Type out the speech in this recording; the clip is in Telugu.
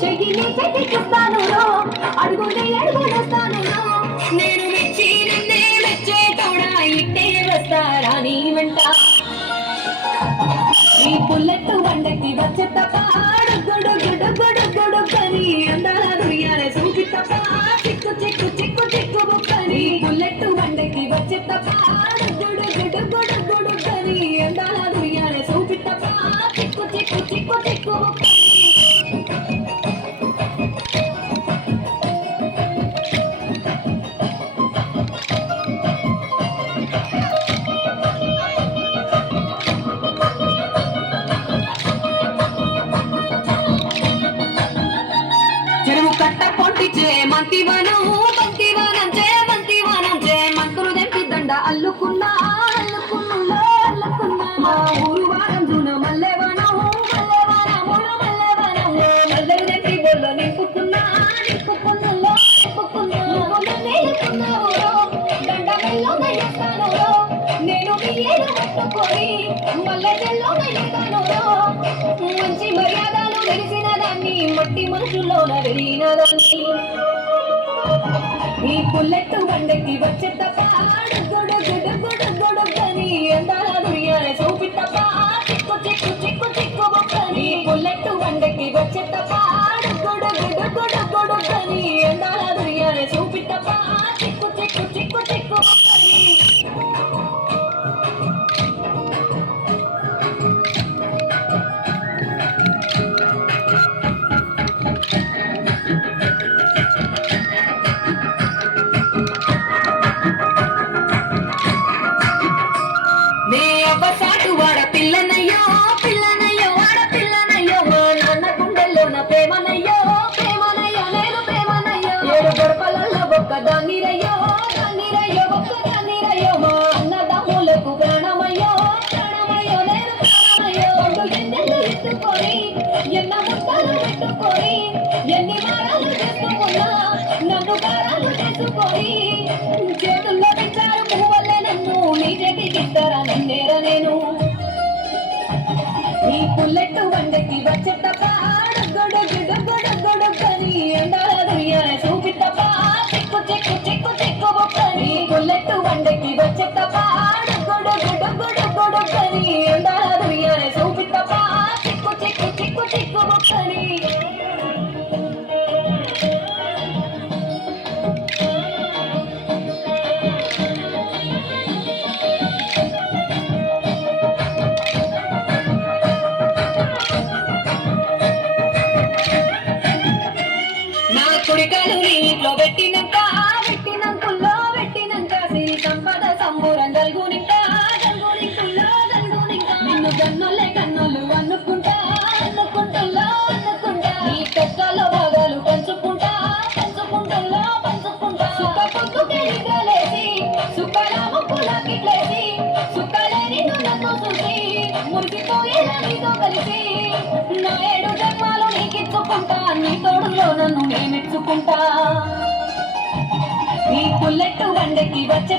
చెయ్యి చెయ్యి చూస్తాను అడుగునే అడుగునేస్తాను నేను భక్తివనం భక్తివనం జయ భక్తివనం జయ మంత్రులు మంచి మర్యాదలు తెలిసిన దాన్ని మట్టి మనుషుల్లో నడిగిన దాన్ని. ఈ పుల్లెట్టు బండెక్కి వచ్చే తప్ప ధనిరయో ధనిరయో గొప్ప ధనిరయో మా అన్నదమ్ములకు ప్రాణమయో నేను ఈ పుల్లెట్టు వండకి వచ్చేట నాయడు జన్మాలు నీకిచ్చుకుంటా నీ తోడులో నన్ను నేనెచ్చుకుంటా నీ పుల్లెట్టు వండకి వచ్చే